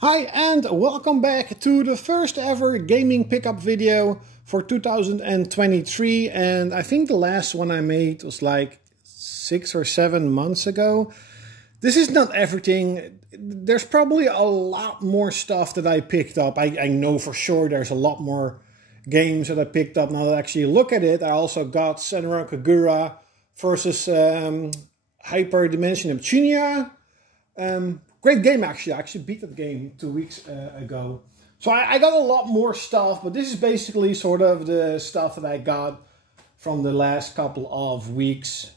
Hi and welcome back to the first ever gaming pickup video for 2023, and I think the last one I made was like 6 or 7 months ago. This is not everything. There's probably a lot more stuff that I picked up. I know for sure there's a lot more games that I picked up now that I actually look at it. I also got Senran Kagura versus Hyperdimension Neptunia. Great game, actually. I actually beat that game 2 weeks ago. So I got a lot more stuff, but this is basically sort of the stuff that I got from the last couple of weeks,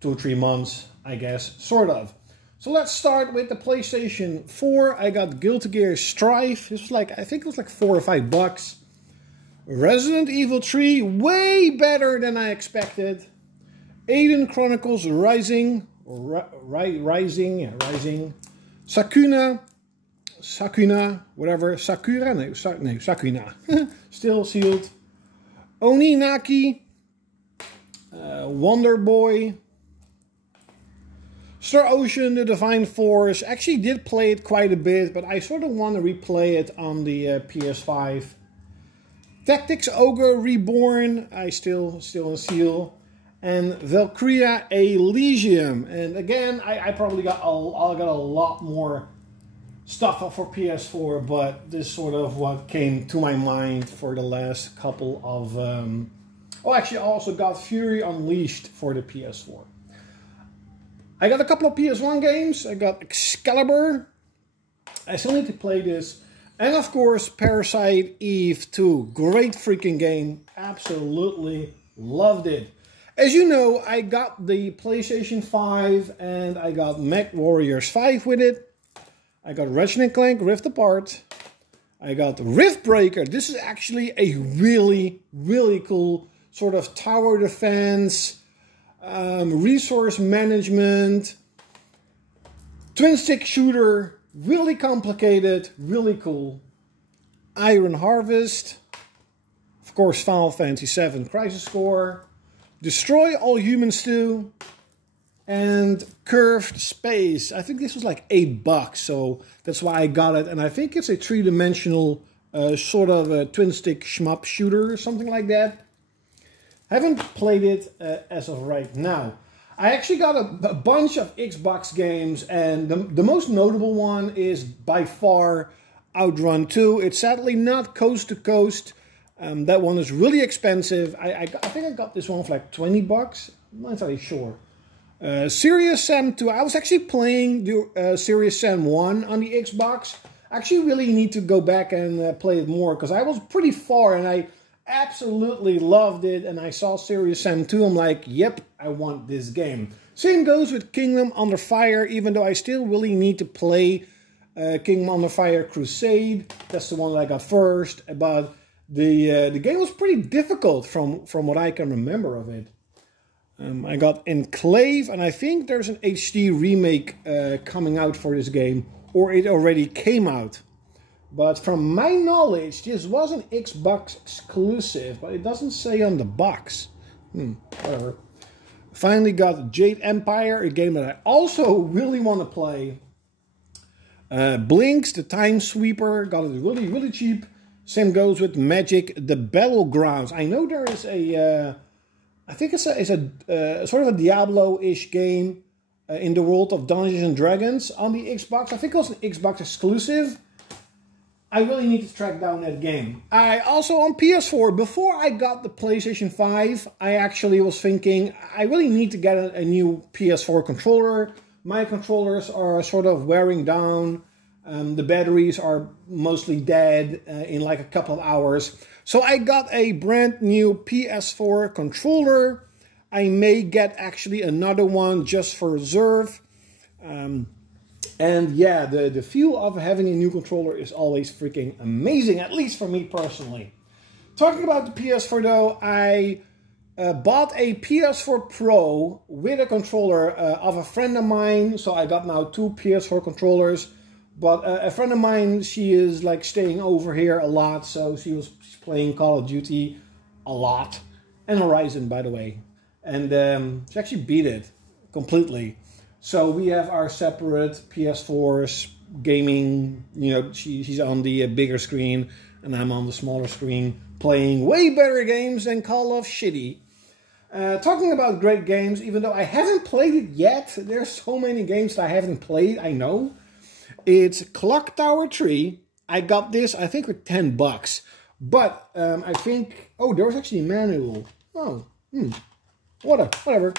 2 or 3 months, I guess, sort of. So let's start with the PlayStation 4. I got Guilty Gear Strive. This was like, I think it was like $4 or $5. Resident Evil 3, way better than I expected. Aiden Chronicles Rising. Rising. Sakuna, whatever. Sakura? No, Sakuna. Still sealed. Oninaki. Wonder Boy. Star Ocean, The Divine Force. Actually did play it quite a bit, but I sort of want to replay it on the PS5. Tactics Ogre Reborn. I still in seal. And Valkyria Elysium. And again, I probably got a lot more stuff for PS4, but this is sort of what came to my mind for the last couple of... Oh, actually, I also got Fury Unleashed for the PS4. I got a couple of PS1 games. I got Excalibur. I still need to play this. And of course, Parasite Eve 2. Great freaking game. Absolutely loved it. As you know, I got the PlayStation 5 and I got Mech Warriors 5 with it. I got Ratchet & Clank Rift Apart. I got Rift Breaker. This is actually a really cool sort of tower defense, resource management, twin stick shooter. Really complicated, really cool. Iron Harvest. Of course, Final Fantasy VII Crisis Core. Destroy All Humans 2, and Curved Space. I think this was like $8, so that's why I got it. And I think it's a 3-dimensional sort of a twin stick shmup shooter or something like that. I haven't played it as of right now. I actually got a bunch of Xbox games, and the most notable one is by far Outrun 2. It's sadly not coast to coast. That one is really expensive. I think I got this one for like $20. I'm not entirely sure. Serious Sam 2. I was actually playing the Serious Sam 1 on the Xbox. I actually really need to go back and play it more, because I was pretty far and I absolutely loved it. And I saw Serious Sam 2. I'm like, yep, I want this game. Same goes with Kingdom Under Fire, even though I still really need to play Kingdom Under Fire Crusade. That's the one that I got first. But the game was pretty difficult from what I can remember of it. I got Enclave, and I think there's an HD remake coming out for this game, or it already came out. But from my knowledge, this was an Xbox exclusive, but it doesn't say on the box. Whatever. Finally got Jade Empire, a game that I also really want to play. Blinks, the Time Sweeper, got it really cheap. Same goes with Magic, the Battlegrounds. I know there is a, I think it's a sort of a Diablo-ish game in the world of Dungeons and Dragons on the Xbox. I think it was an Xbox exclusive. I really need to track down that game. I also on PS4, before I got the PlayStation 5, I actually was thinking I really need to get a new PS4 controller. My controllers are sort of wearing down. The batteries are mostly dead in like a couple of hours. So I got a brand new PS4 controller. I may get actually another one just for reserve. And yeah, the feel of having a new controller is always freaking amazing, at least for me personally. Talking about the PS4 though, I bought a PS4 Pro with a controller of a friend of mine. So I got now 2 PS4 controllers. But a friend of mine, she is like staying over here a lot, so she's playing Call of Duty a lot. And Horizon, by the way. And she actually beat it completely. So we have our separate PS4s gaming. You know, she's on the bigger screen, and I'm on the smaller screen, playing way better games than Call of Shitty. Talking about great games, even though I haven't played it yet, there's so many games that I haven't played, I know. It's Clock Tower 3. I got this, I think, for $10. But I think... Oh, there was actually a manual. Oh, whatever.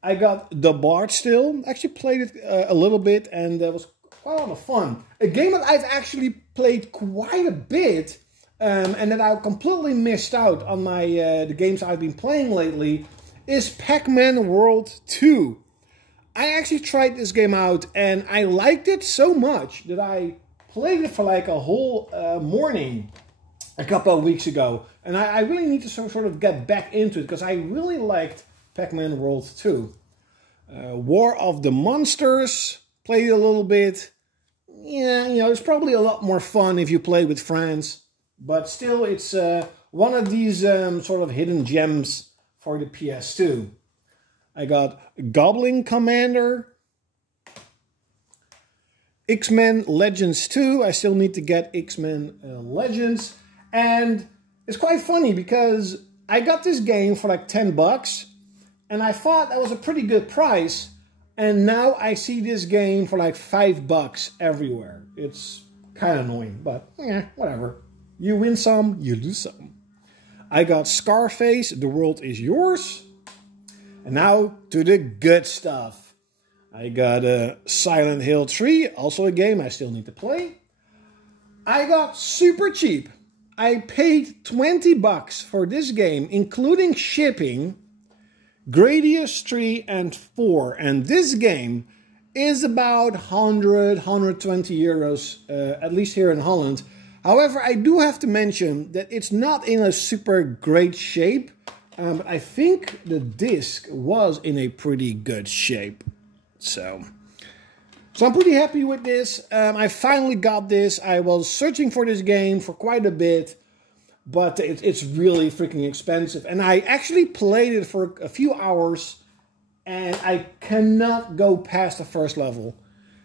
I got The Bard still. Actually played it a little bit, and it was quite a lot of fun. A game that I've actually played quite a bit... and that I completely missed out on my the games I've been playing lately is Pac-Man World 2. I actually tried this game out and I liked it so much that I played it for like a whole morning a couple of weeks ago. And I really need to sort of get back into it because I really liked Pac-Man World 2. War of the Monsters, played it a little bit. Yeah, you know, it's probably a lot more fun if you play with friends. But still, it's one of these sort of hidden gems for the PS2. I got Goblin Commander, X-Men Legends 2. I still need to get X-Men Legends. And it's quite funny because I got this game for like $10. And I thought that was a pretty good price. And now I see this game for like $5 everywhere. It's kind of annoying, but yeah, whatever. You win some, you lose some. I got Scarface, The World Is Yours. And now to the good stuff. I got Silent Hill 3, also a game I still need to play. I got super cheap. I paid $20 for this game, including shipping, Gradius 3 and 4. And this game is about 100, 120 euros, at least here in Holland. However, I do have to mention that it's not in a super great shape. But I think the disc was in a pretty good shape. So I'm pretty happy with this. I finally got this. I was searching for this game for quite a bit. But it's really freaking expensive. And I actually played it for a few hours. And I cannot go past the first level.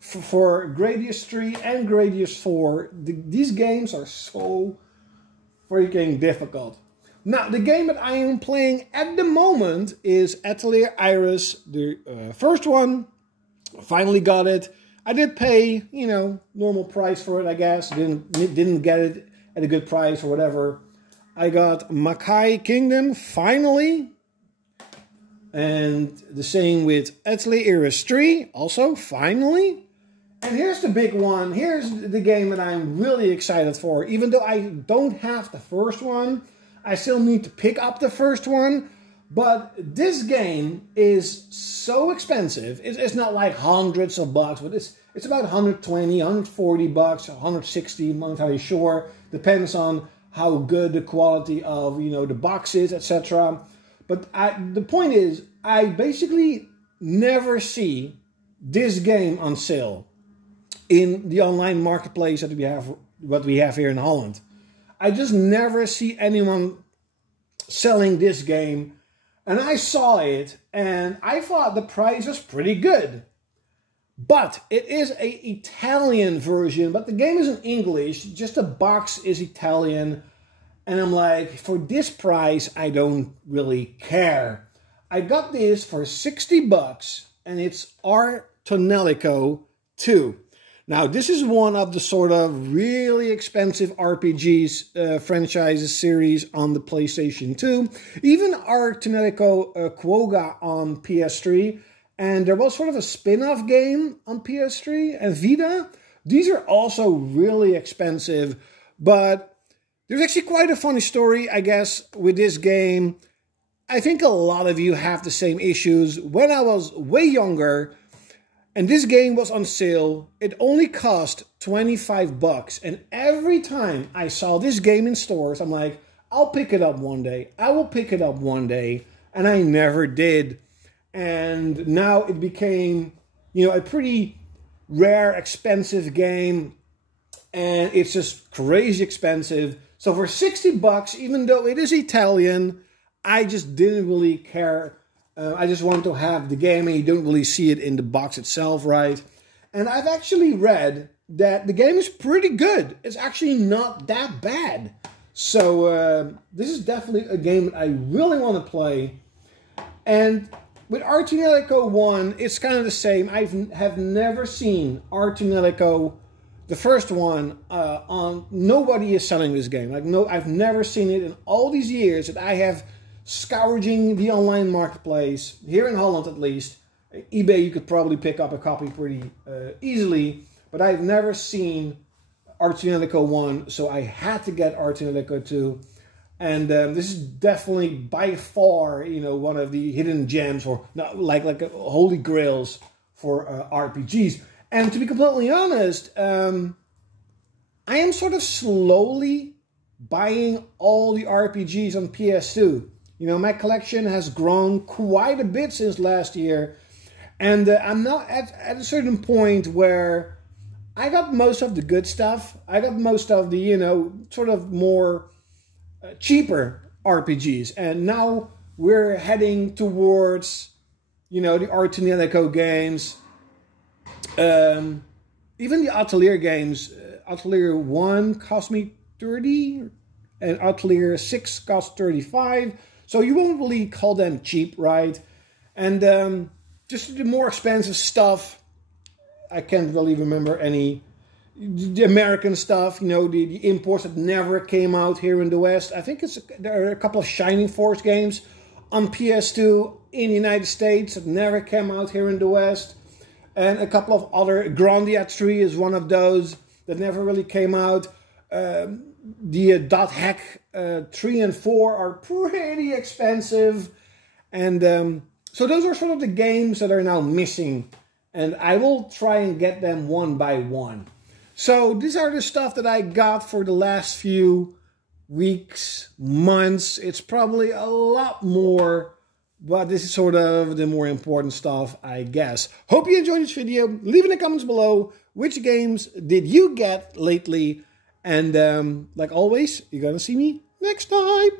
For Gradius 3 and Gradius 4, these games are so freaking difficult. Now, the game that I am playing at the moment is Atelier Iris, the first one. Finally got it. I did pay, you know, normal price for it, I guess. Didn't get it at a good price or whatever. I got Makai Kingdom, finally. And the same with Atelier Iris 3, also, finally. And here's the big one. Here's the game that I'm really excited for. Even though I don't have the first one, I still need to pick up the first one. But this game is so expensive. It's not like hundreds of bucks, but it's about 120, 140 bucks, 160, I'm not entirely sure. Depends on how good the quality of, you know, the box is, etc. But the point is, I basically never see this game on sale in the online marketplace that we have here in Holland. I just never see anyone selling this game. And I saw it and I thought the price was pretty good. But it is an Italian version, but the game is in English, just the box is Italian. And I'm like, for this price, I don't really care. I got this for $60 and it's Artonelico 2. Now, this is one of the sort of really expensive RPGs franchises series on the PlayStation 2. Even Artonelico Quoga on PS3. And there was sort of a spin-off game on PS3 and Vita. These are also really expensive. But there's actually quite a funny story, I guess, with this game. I think a lot of you have the same issues. When I was way younger... and this game was on sale, it only cost $25. And every time I saw this game in stores, I'm like, I'll pick it up one day. I will pick it up one day. And I never did. And now it became, you know, a pretty rare, expensive game. And it's just crazy expensive. So for $60, even though it is Italian, I just didn't really care. I just wanted to have the game, and you don't really see it in the box itself, right? And I've actually read that the game is pretty good. It's actually not that bad. So this is definitely a game that I really want to play. And with Artinelico 1, it's kind of the same. I have never seen Artinelico, the first one, on. Nobody is selling this game. Like, no, I've never seen it in all these years that I have scourging the online marketplace, here in Holland at least. eBay, you could probably pick up a copy pretty easily, but I've never seen Artinelico 1, so I had to get Artinelico 2. And this is definitely by far, you know, one of the hidden gems, or not like holy grails for RPGs. And to be completely honest, I am sort of slowly buying all the RPGs on PS2. You know, my collection has grown quite a bit since last year. And I'm now at a certain point where I got most of the good stuff. I got most of the, you know, sort of more cheaper RPGs. And now we're heading towards, you know, the Artinelico games. Even the Atelier games. Atelier 1 cost me 30 and Atelier 6 cost 35. So you won't really call them cheap, right? And just the more expensive stuff, I can't really remember any. The American stuff, you know, the imports that never came out here in the West. I think there are a couple of Shining Force games on PS2 in the United States that never came out here in the West. And a couple of other, Grandia 3 is one of those that never really came out. The Dot Hack 3 and 4 are pretty expensive. And so those are sort of the games that are now missing. And I will try and get them one by one. So these are the stuff that I got for the last few weeks, months. It's probably a lot more, but this is sort of the more important stuff, I guess. Hope you enjoyed this video. Leave in the comments below which games did you get lately. And like always, you're gonna see me next time.